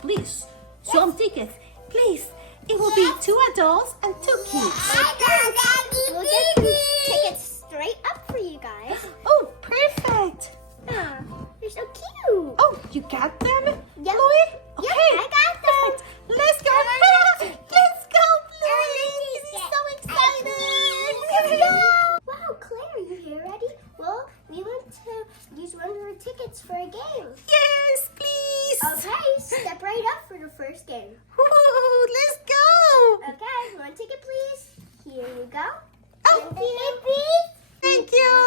please. Some tickets, please. It will be 2 adults and 2 kids. We'll get some tickets straight up for you guys. Oh, perfect. Ah, you're so cute. Oh, you got them? Yep. Bluey? Okay. Yep, I got them. Perfect. Let's go. Let's go, Bluey. This is so exciting. Let's go. Wow, Claire, are you here ready? Well, we want to use one of our tickets for a game. Yes, please. Okay, step right up for the first game. Ooh, let's go. Okay, one ticket, please. Here you go. Oh, thank you.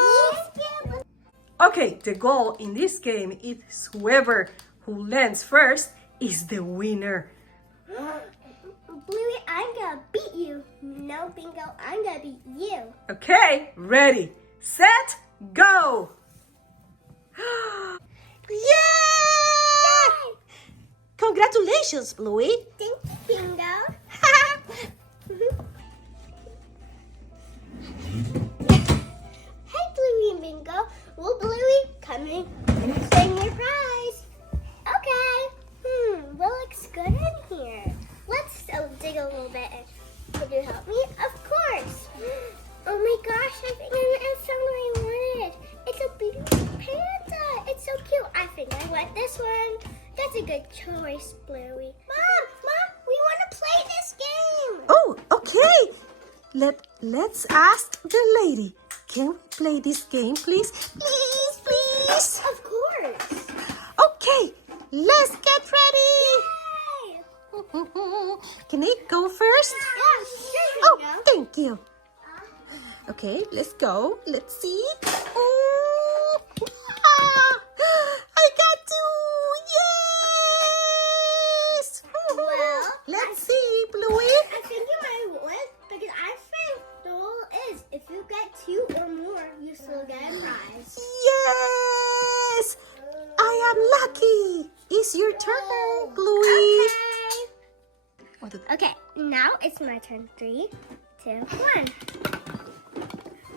Okay, the goal in this game is whoever who lands first is the winner. Bluey, I'm gonna beat you. No, Bingo, I'm gonna beat you. Okay, ready, set, go. Yay! Congratulations, Bluey. Thank you, Bingo. Hey, Bluey and Bingo. Well, Bluey, come in and claim your prize. Okay. What looks good in here? Let's dig a little bit. Can you help me? Of course. Oh my gosh, I think I found what I wanted. It's a big panda. It's so cute. I think I want this one. That's a good choice, Bluey. Mom, we want to play this game. Oh, okay. Let's ask the lady. Can we play this game, please? Please, please. Of course. Okay, let's get ready. Yay! Can I go first? Yeah, sure, Oh, Bingo. thank you. Okay, let's go. Let's see. Oh, I got 2. Yes. Well, Let's see, Bluey. I think you might win because I think the rule is if you get 2 or more, you still get a prize. Yes, I am lucky. It's your turn, Bluey. Okay, now it's my turn. 3, 2, 1.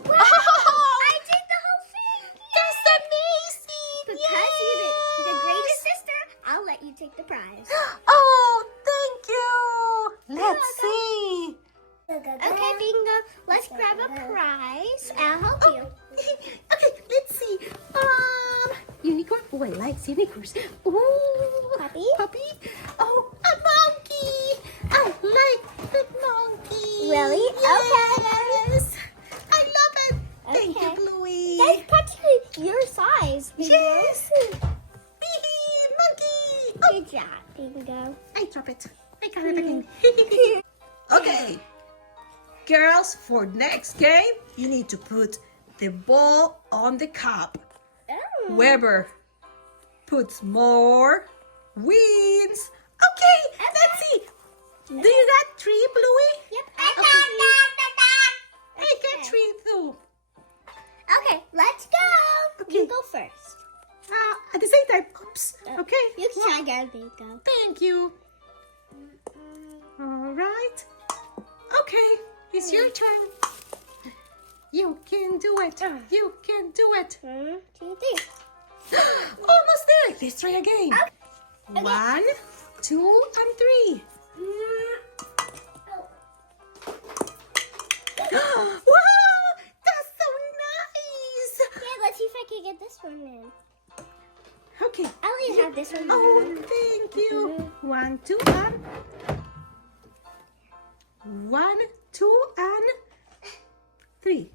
Oh, I did the whole thing. that's amazing. Because you're the greatest sister, I'll let you take the prize. Oh, thank you. Let's see. Okay, Bingo, let's grab a prize. I'll help you. Okay, let's see. Unicorn. Oh, I like unicorns. Ooh, puppy. Oh, a monkey. I like the monkey. Really? Yes. I love it. Thank you, Okay. Bluey. That's practically your size, Bingo. Yes. Monkey. Oh, Good job, Bingo. I drop it. I got it again. Okay. Girls, for next game, you need to put the ball on the cup. Oh. Whoever puts more wins. Okay, let's see. Do you got 3, Bluey? Yep. I got 3 too. Okay, let's go. Okay. You go first. At the same time. Oops. Okay. You can try again, Bingo. Thank you. All right. Okay, it's your turn. You can do it. You can do it. 1, 2, 3. Almost there. Let's try again. Okay. 1, 2, and 3. Wow, that's so nice. Okay, let's see if I can get this one in. Okay. I'll even have this one. Oh, thank you. 1, 2, and 1, 2, and 3.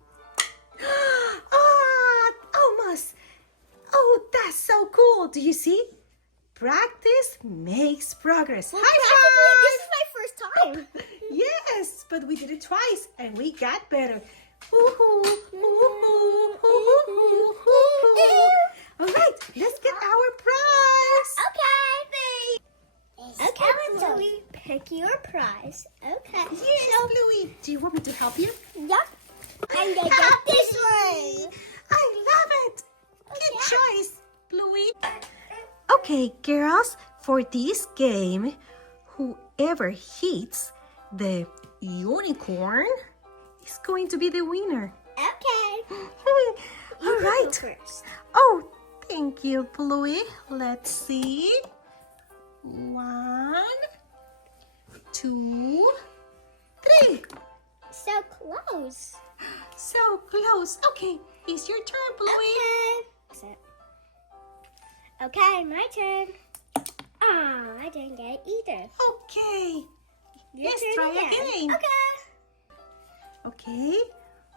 Ah, almost. Oh, that's so cool. Do you see? Practice makes progress. Well, High practically, this is my first time. five! Yes, but we did it twice and we got better. Woohoo! Woohoo! Woohoo! All right, let's get our prize. Okay, Bluey, pick your prize. Okay. Yes, Bluey. Do you want me to help you? Yep. I'm gonna get this one. I love it. Good Okay. choice, Bluey. Okay, girls, for this game, whoever hits the unicorn is going to be the winner. Okay. All You right. go first. Oh, thank you, Bluey. Let's see. 1, 2, 3. So close. So close. Okay, it's your turn, Bluey. Okay. Okay, my turn. Ah, I didn't get it either. Okay. Your Let's turn try again. Okay. Okay.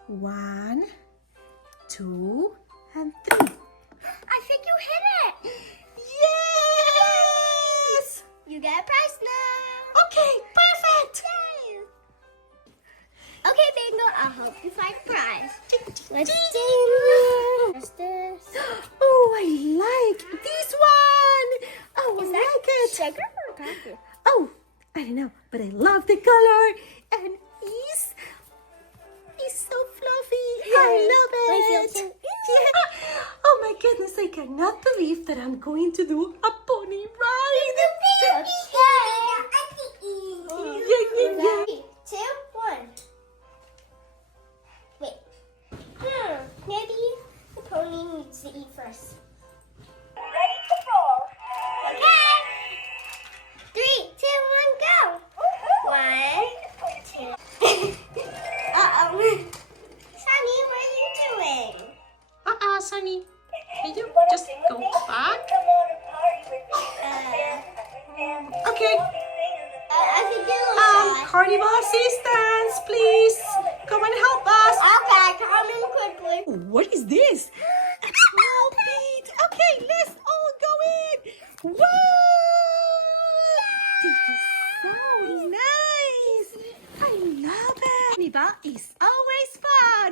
1, 2, and 3. I think you hit it. Yes! You get a prize now. Okay, perfect. Yay. Okay, Bingo, I'll help you find a prize. Let's see. What's this? Oh, I like this one. Oh, Is I that like it. sugar or coffee? Oh, I don't know, but I love the color. And he's so fluffy. I love it. I feel too. Yeah. Oh my goodness, I cannot believe that I'm going to do a pony ride. Yeah. 3, 2, 1. Wait. Maybe the pony needs to eat first. Ready to roll. Okay. 3, 2, 1, go. 1, 2. Uh-oh. Sunny, what are you doing? Sunny. Can you just go back? Okay. I think it looks Carnival assistants, please. Come and help us. Okay, coming quickly. What is this? A small pit. Okay, let's all go in. Whoa! This is so nice. I love it. Carnival is always fun.